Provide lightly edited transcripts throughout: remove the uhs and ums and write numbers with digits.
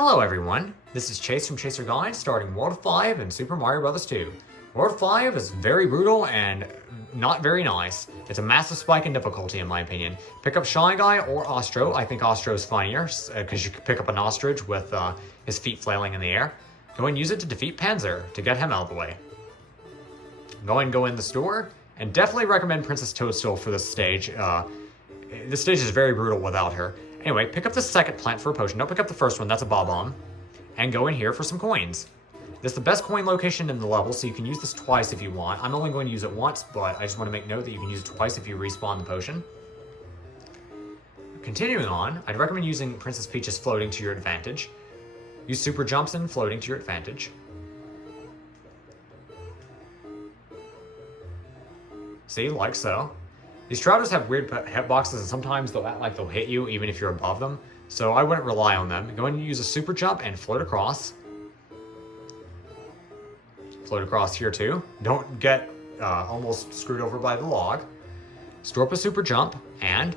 Hello everyone, this is Chase from Chaser Guide starting World 5 in Super Mario Bros. 2. World 5 is very brutal and not very nice. It's a massive spike in difficulty in my opinion. Pick up Shy Guy or Ostro. I think Ostro's funnier because you can pick up an ostrich with his feet flailing in the air. Go and use it to defeat Panzer to get him out of the way. Go in the store and definitely recommend Princess Toadstool for this stage. This stage is very brutal without her. Anyway, pick up the second plant for a potion. Don't pick up the first one, that's a Bob-omb. And go in here for some coins. This is the best coin location in the level, so you can use this twice if you want. I'm only going to use it once, but I just want to make note that you can use it twice if you respawn the potion. Continuing on, I'd recommend using Princess Peach's floating to your advantage. Use super jumps and floating to your advantage. See, like so. These Trouters have weird hitboxes and sometimes they'll act like they'll hit you even if you're above them. So I wouldn't rely on them. Go ahead and use a super jump and float across. Float across here too. Don't get almost screwed over by the log. Store up a super jump and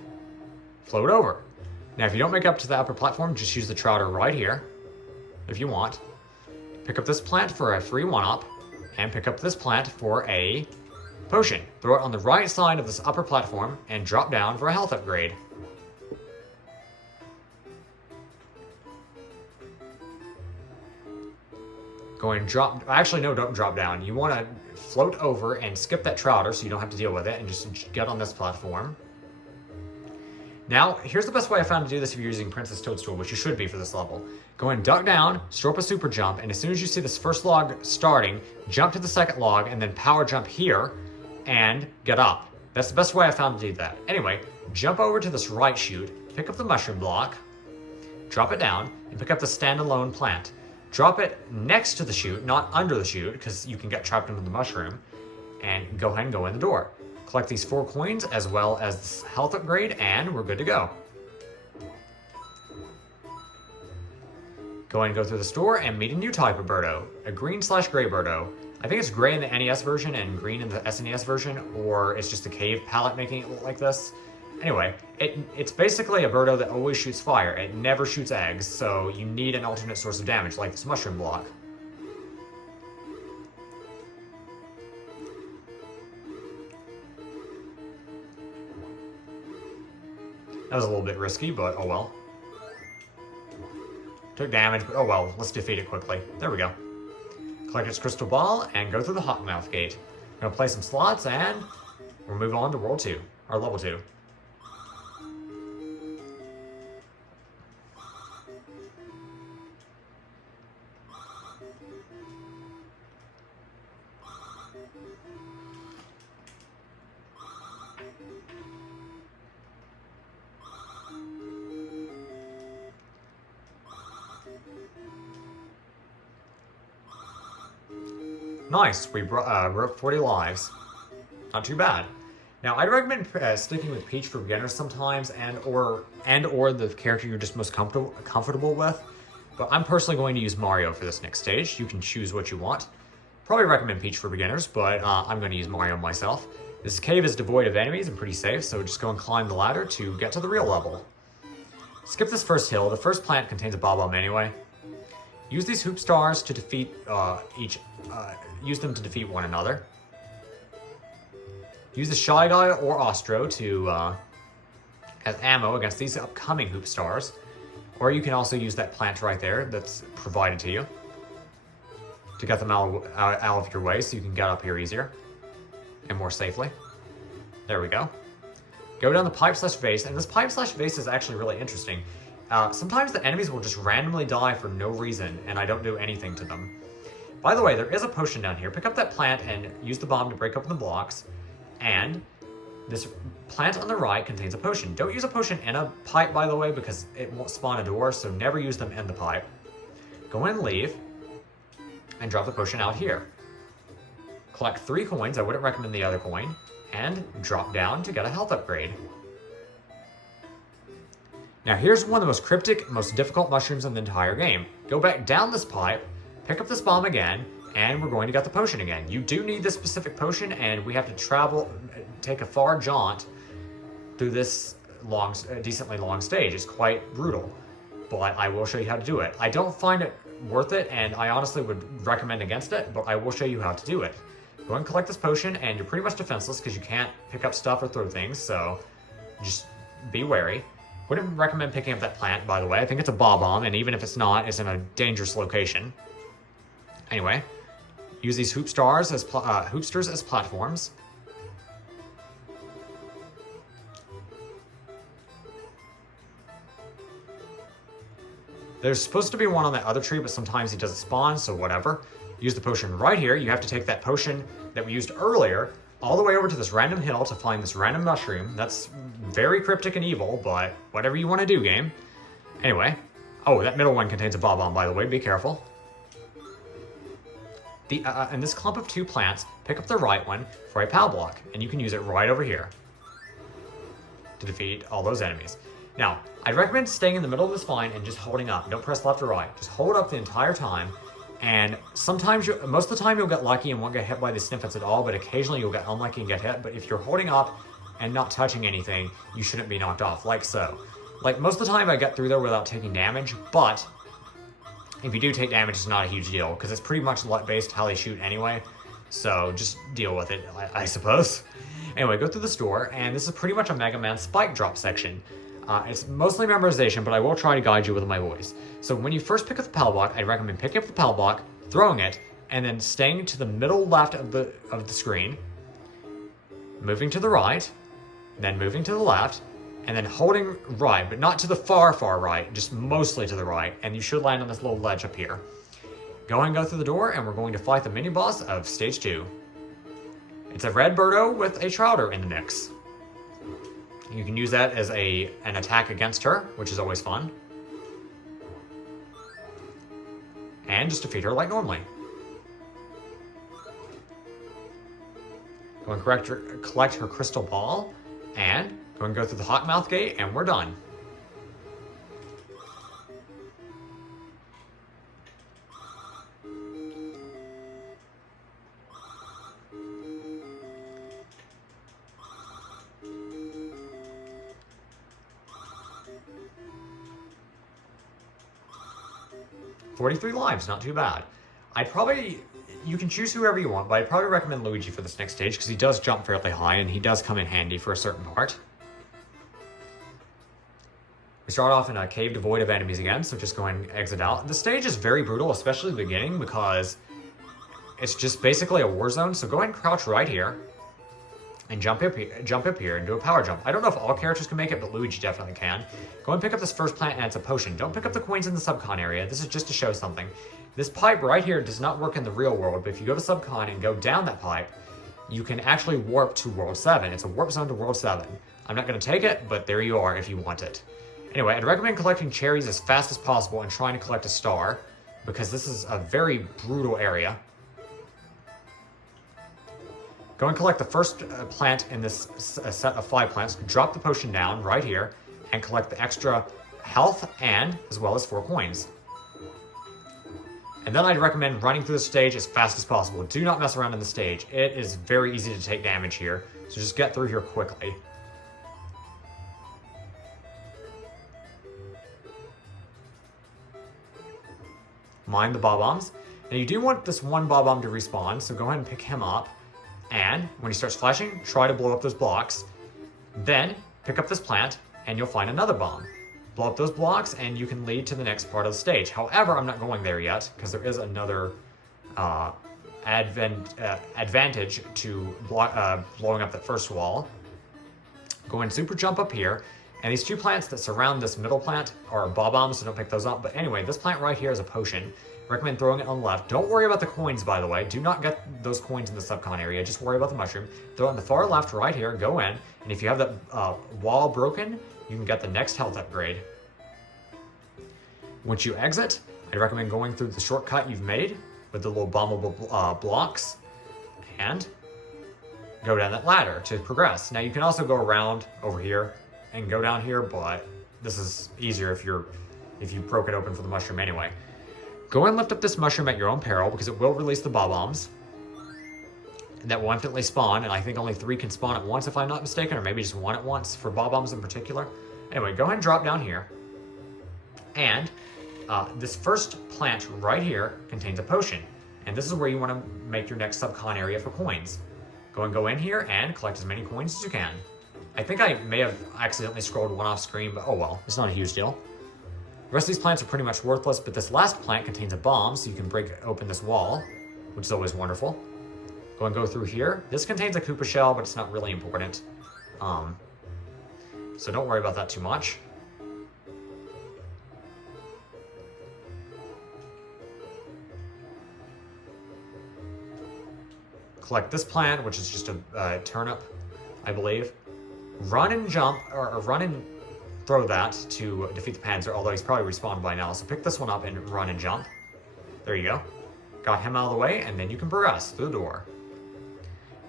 float over. Now if you don't make it up to the upper platform, just use the Trouter right here if you want. Pick up this plant for a free 1-up and pick up this plant for a potion. Throw it on the right side of this upper platform and drop down for a health upgrade. Go and drop, actually no, don't drop down. You want to float over and skip that Trouter so you don't have to deal with it and just get on this platform. Now, here's the best way I found to do this if you're using Princess Toadstool, which you should be for this level. Go and duck down, store up a super jump, and as soon as you see this first log starting, jump to the second log and then power jump here and get up. That's the best way I found to do that. Anyway, jump over to this right chute, pick up the mushroom block, drop it down, and pick up the standalone plant. Drop it next to the chute, not under the chute, because you can get trapped into the mushroom, and go ahead and go in the door. Collect these 4 coins as well as this health upgrade, and we're good to go. Go ahead and go through the store and meet a new type of Birdo, a green/gray Birdo. I think it's gray in the NES version and green in the SNES version, or it's just a cave palette making it look like this. Anyway, it's basically a Birdo that always shoots fire. It never shoots eggs, so you need an alternate source of damage, like this mushroom block. That was a little bit risky, but oh well. Took damage, but oh well, let's defeat it quickly. There we go. Collect its crystal ball and go through the Hawkmouth gate. I'm gonna play some slots and we'll move on to World 2, or Level 2. Nice, we broke 40 lives. Not too bad. Now, I'd recommend sticking with Peach for beginners sometimes, and or the character you're just most comfortable with. But I'm personally going to use Mario for this next stage. You can choose what you want. Probably recommend Peach for beginners, but I'm going to use Mario myself. This cave is devoid of enemies and pretty safe, so just go and climb the ladder to get to the real level. Skip this first hill. The first plant contains a Bob-omb anyway. Use these hoop stars to defeat use them to defeat one another. Use the Shy Guy or Ostro to as ammo against these upcoming hoop stars. Or you can also use that plant right there that's provided to you to get them out of your way so you can get up here easier and more safely. There we go. Go down the pipe/vase, and this pipe/vase is actually really interesting. Sometimes the enemies will just randomly die for no reason, and I don't do anything to them. By the way, there is a potion down here. Pick up that plant and use the bomb to break open the blocks. And this plant on the right contains a potion. Don't use a potion in a pipe, by the way, because it won't spawn a door, so never use them in the pipe. Go in, leave, and drop the potion out here. Collect 3 coins, I wouldn't recommend the other coin, and drop down to get a health upgrade. Now here's one of the most cryptic, most difficult mushrooms in the entire game. Go back down this pipe, pick up this bomb again, and we're going to get the potion again. You do need this specific potion, and we have to take a far jaunt through this decently long stage. It's quite brutal. but I will show you how to do it. I don't find it worth it, and I honestly would recommend against it, but I will show you how to do it. Go and collect this potion, and you're pretty much defenseless because you can't pick up stuff or throw things, so just be wary. Wouldn't recommend picking up that plant, by the way. I think it's a Bob-omb, and even if it's not, it's in a dangerous location. Anyway, use these hoopsters as platforms. There's supposed to be one on that other tree, but sometimes he doesn't spawn, so whatever. Use the potion right here. You have to take that potion that we used earlier all the way over to this random hill to find this random mushroom. That's very cryptic and evil, but whatever you want to do, game. Anyway. Oh, that middle one contains a Bob-omb, by the way. Be careful. In this clump of 2 plants, pick up the right one for a PAL block, and you can use it right over here to defeat all those enemies. Now, I'd recommend staying in the middle of this vine and just holding up. Don't press left or right. Just hold up the entire time. And sometimes, most of the time you'll get lucky and won't get hit by the sniffets at all, but occasionally you'll get unlucky and get hit. But if you're holding up and not touching anything, you shouldn't be knocked off, like so. Like, most of the time I get through there without taking damage, but if you do take damage, it's not a huge deal, because it's pretty much luck-based how they shoot anyway. So just deal with it, I suppose. Anyway, go through the store, and this is pretty much a Mega Man spike drop section. It's mostly memorization, but I will try to guide you with my voice. So when you first pick up the PAL block, I'd recommend picking up the PAL block, throwing it, and then staying to the middle left of the screen, moving to the right, then moving to the left, and then holding right, but not to the far, far right, just mostly to the right, and you should land on this little ledge up here. Go and go through the door, and we're going to fight the mini-boss of Stage 2. It's a red Birdo with a Trouter in the mix. You can use that as an attack against her, which is always fun. And just defeat her like normally. Go and collect her crystal ball, and go and go through the Hawkmouth gate, and we're done. $43 lives, not too bad. You can choose whoever you want, but I'd probably recommend Luigi for this next stage because he does jump fairly high and he does come in handy for a certain part. We start off in a cave devoid of enemies again, so just go ahead and exit out. The stage is very brutal, especially the beginning, because it's just basically a war zone, so go ahead and crouch right here and jump up here and do a power jump. I don't know if all characters can make it, but Luigi definitely can. Go and pick up this first plant, and it's a potion. Don't pick up the coins in the subcon area. This is just to show something. This pipe right here does not work in the real world, but if you go to subcon and go down that pipe, you can actually warp to World 7. It's a warp zone to World 7. I'm not going to take it, but there you are if you want it. Anyway, I'd recommend collecting cherries as fast as possible and trying to collect a star, because this is a very brutal area. Go and collect the first plant in this set of 5 plants. Drop the potion down right here and collect the extra health and as well as 4 coins. And then I'd recommend running through the stage as fast as possible. Do not mess around in the stage. It is very easy to take damage here, so just get through here quickly. Mind the Bob-ombs. Now you do want this one Bob-omb to respawn, so go ahead and pick him up. And when he starts flashing, try to blow up those blocks. Then pick up this plant and you'll find another bomb. Blow up those blocks and you can lead to the next part of the stage. However, I'm not going there yet because there is another advantage to blowing up that first wall. Go and super jump up here. And these 2 plants that surround this middle plant are Bob-ombs, so don't pick those up. But anyway, this plant right here is a potion. Recommend throwing it on the left. Don't worry about the coins, by the way. Do not get those coins in the subcon area. Just worry about the mushroom. Throw it on the far left right here. Go in. And if you have that wall broken, you can get the next health upgrade. Once you exit, I'd recommend going through the shortcut you've made with the little bombable blocks. And go down that ladder to progress. Now, you can also go around over here and go down here, but this is easier if you broke it open for the mushroom anyway. Go and lift up this mushroom at your own peril because it will release the Bob-ombs that will infinitely spawn, and I think only 3 can spawn at once if I'm not mistaken, or maybe just 1 at once for Bob-ombs in particular. Anyway, go ahead and drop down here. And this first plant right here contains a potion. And this is where you want to make your next subcon area for coins. Go in here and collect as many coins as you can. I think I may have accidentally scrolled one off screen, but oh well, it's not a huge deal. The rest of these plants are pretty much worthless, but this last plant contains a bomb, so you can break open this wall, which is always wonderful. Go through here. This contains a Koopa shell, but it's not really important. So don't worry about that too much. Collect this plant, which is just a turnip, I believe. Run and jump, or run and throw that to defeat the Panzer, although he's probably respawned by now. So pick this one up and run and jump. There you go. Got him out of the way, and then you can progress through the door.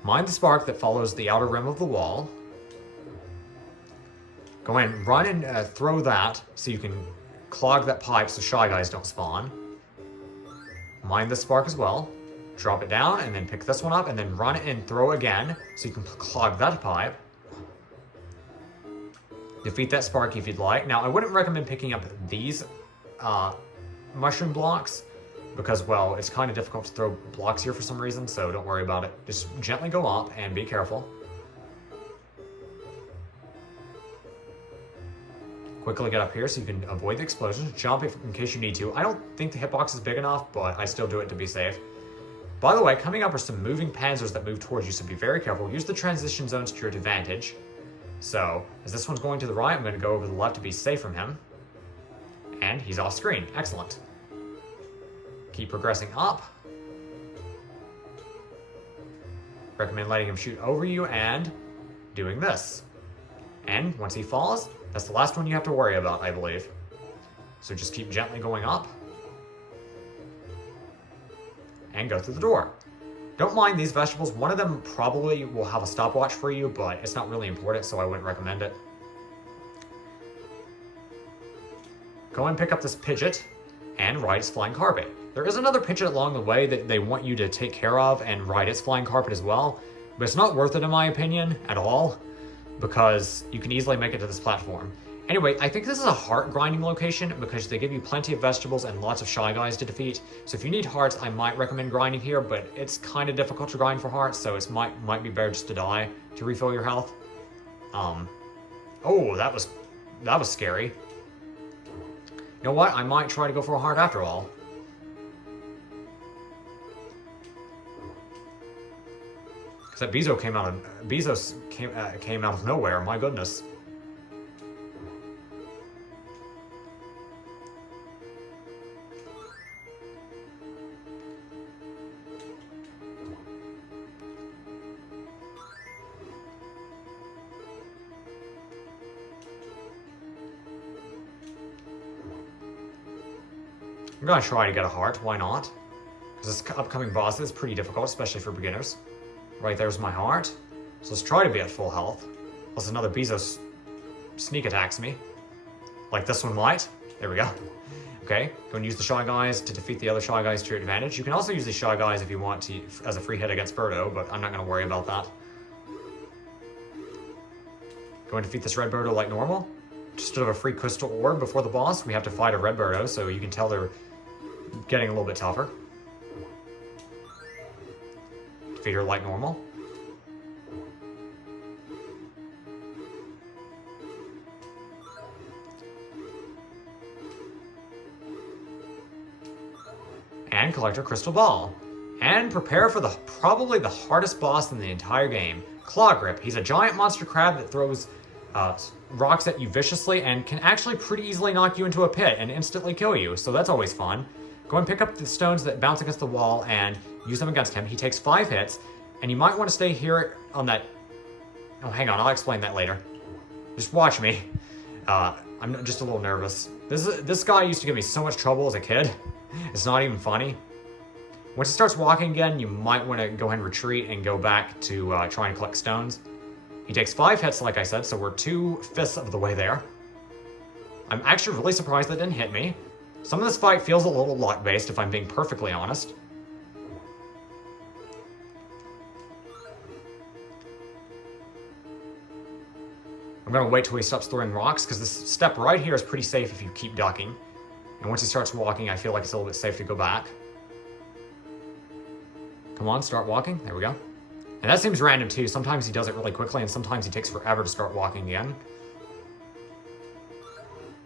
Mine the spark that follows the outer rim of the wall. Go in, run and throw that so you can clog that pipe so Shy Guys don't spawn. Mine the spark as well. Drop it down, and then pick this one up, and then run it and throw again so you can clog that pipe. Defeat that spark if you'd like. Now, I wouldn't recommend picking up these mushroom blocks because, well, it's kind of difficult to throw blocks here for some reason, so don't worry about it. Just gently go up and be careful. Quickly get up here so you can avoid the explosions. Jump in case you need to. I don't think the hitbox is big enough, but I still do it to be safe. By the way, coming up are some moving panzers that move towards you, so be very careful. Use the transition zones to your advantage. So, as this one's going to the right, I'm going to go over to the left to be safe from him. And he's off screen. Excellent. Keep progressing up. Recommend letting him shoot over you and doing this. And once he falls, that's the last one you have to worry about, I believe. So just keep gently going up. And go through the door. Don't mind these vegetables. One of them probably will have a stopwatch for you, but it's not really important, so I wouldn't recommend it. Go and pick up this Pidgeot and ride its flying carpet. There is another Pidgeot along the way that they want you to take care of and ride its flying carpet as well, but it's not worth it in my opinion at all, because you can easily make it to this platform. Anyway, I think this is a heart grinding location because they give you plenty of vegetables and lots of Shy Guys to defeat. So if you need hearts, I might recommend grinding here, but it's kind of difficult to grind for hearts, so it might be better just to die to refill your health. Oh, that was scary. You know what? I might try to go for a heart after all. Because that Bezo came out of nowhere. My goodness. I'm gonna try to get a heart, why not? Because this upcoming boss is pretty difficult, especially for beginners. Right there's my heart. So let's try to be at full health. Unless another Bezo sneak attacks me. Like this one might. There we go. Okay, go and use the Shy Guys to defeat the other Shy Guys to your advantage. You can also use the Shy Guys if you want to as a free hit against Birdo, but I'm not gonna worry about that. Go and defeat this red Birdo like normal. Instead of a free crystal orb before the boss, we have to fight a red Birdo, so you can tell they're getting a little bit tougher. Defeat her like normal. And collect her crystal ball. And prepare for probably the hardest boss in the entire game, Clawgrip. He's a giant monster crab that throws rocks at you viciously and can actually pretty easily knock you into a pit and instantly kill you, so that's always fun. Go and pick up the stones that bounce against the wall and use them against him. He takes 5 hits, and you might want to stay here on that... Oh, hang on, I'll explain that later. Just watch me. I'm just a little nervous. This guy used to give me so much trouble as a kid. It's not even funny. Once he starts walking again, you might want to go ahead and retreat and go back to try and collect stones. He takes 5 hits, like I said, so we're 2/5 of the way there. I'm actually really surprised that didn't hit me. Some of this fight feels a little luck-based, if I'm being perfectly honest. I'm gonna wait till he stops throwing rocks, because this step right here is pretty safe if you keep ducking. And once he starts walking, I feel like it's a little bit safe to go back. Come on, start walking. There we go. And that seems random too. Sometimes he does it really quickly, and sometimes he takes forever to start walking again.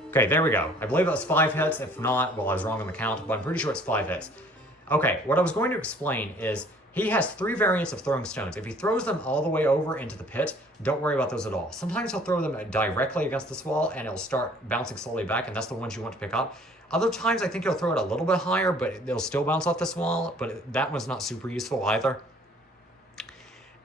Okay, there we go. I believe that's 5 hits. If not, well, I was wrong on the count, but I'm pretty sure it's 5 hits. Okay, what I was going to explain is he has 3 variants of throwing stones. If he throws them all the way over into the pit, don't worry about those at all. Sometimes he'll throw them directly against this wall, and it'll start bouncing slowly back, and that's the ones you want to pick up. Other times, I think he'll throw it a little bit higher, but they'll still bounce off this wall, but that one's not super useful either.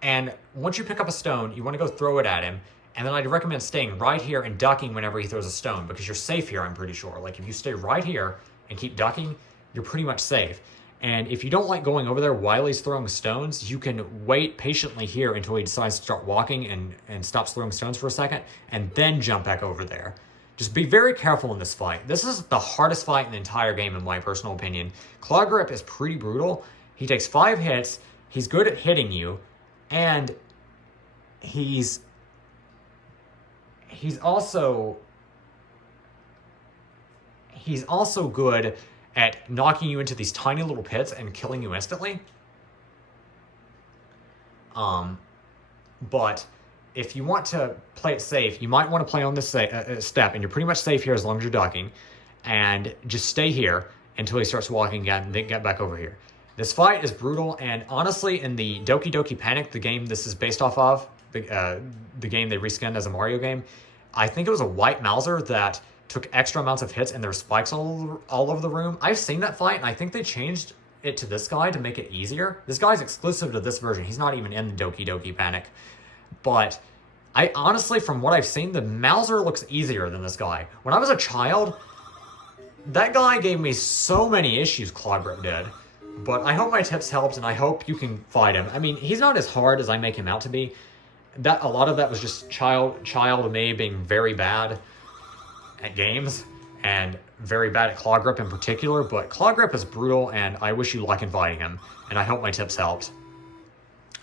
And once you pick up a stone, you want to go throw it at him, and then I'd recommend staying right here and ducking whenever he throws a stone, because you're safe here, I'm pretty sure. Like, if you stay right here and keep ducking, you're pretty much safe. And if you don't like going over there while he's throwing stones, you can wait patiently here until he decides to start walking and stops throwing stones for a second, and then jump back over there. Just be very careful in this fight. This is the hardest fight in the entire game, in my personal opinion. Clawgrip is pretty brutal. He takes 5 hits, he's good at hitting you, and he's also good at knocking you into these tiny little pits and killing you instantly. But if you want to play it safe, you might want to play on this step, and you're pretty much safe here as long as you're ducking, and just stay here until he starts walking again, and then get back over here. This fight is brutal, and honestly, in the Doki Doki Panic, the game this is based off of, the game they reskinned as a Mario game, I think it was a white Mauser that took extra amounts of hits, and there were spikes all over the room. I've seen that fight, and I think they changed it to this guy to make it easier. This guy's exclusive to this version. He's not even in the Doki Doki Panic. But I honestly, from what I've seen, the Mauser looks easier than this guy. When I was a child, that guy gave me so many issues, Clawgrip did. But I hope my tips helped, and I hope you can fight him. I mean, he's not as hard as I make him out to be. A lot of that was just child me being very bad at games, and very bad at Clawgrip in particular, but Clawgrip is brutal, and I wish you luck in fighting him, and I hope my tips helped.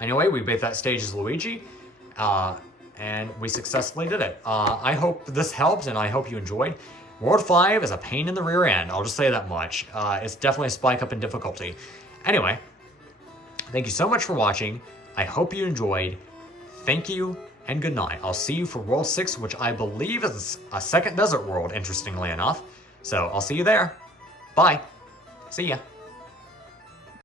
Anyway, we beat that stage as Luigi, and we successfully did it. I hope this helped, and I hope you enjoyed. World 5 is a pain in the rear end, I'll just say that much. It's definitely a spike up in difficulty. Anyway, thank you so much for watching. I hope you enjoyed. Thank you, and good night. I'll see you for World 6, which I believe is a second desert world, interestingly enough. So I'll see you there. Bye. See ya.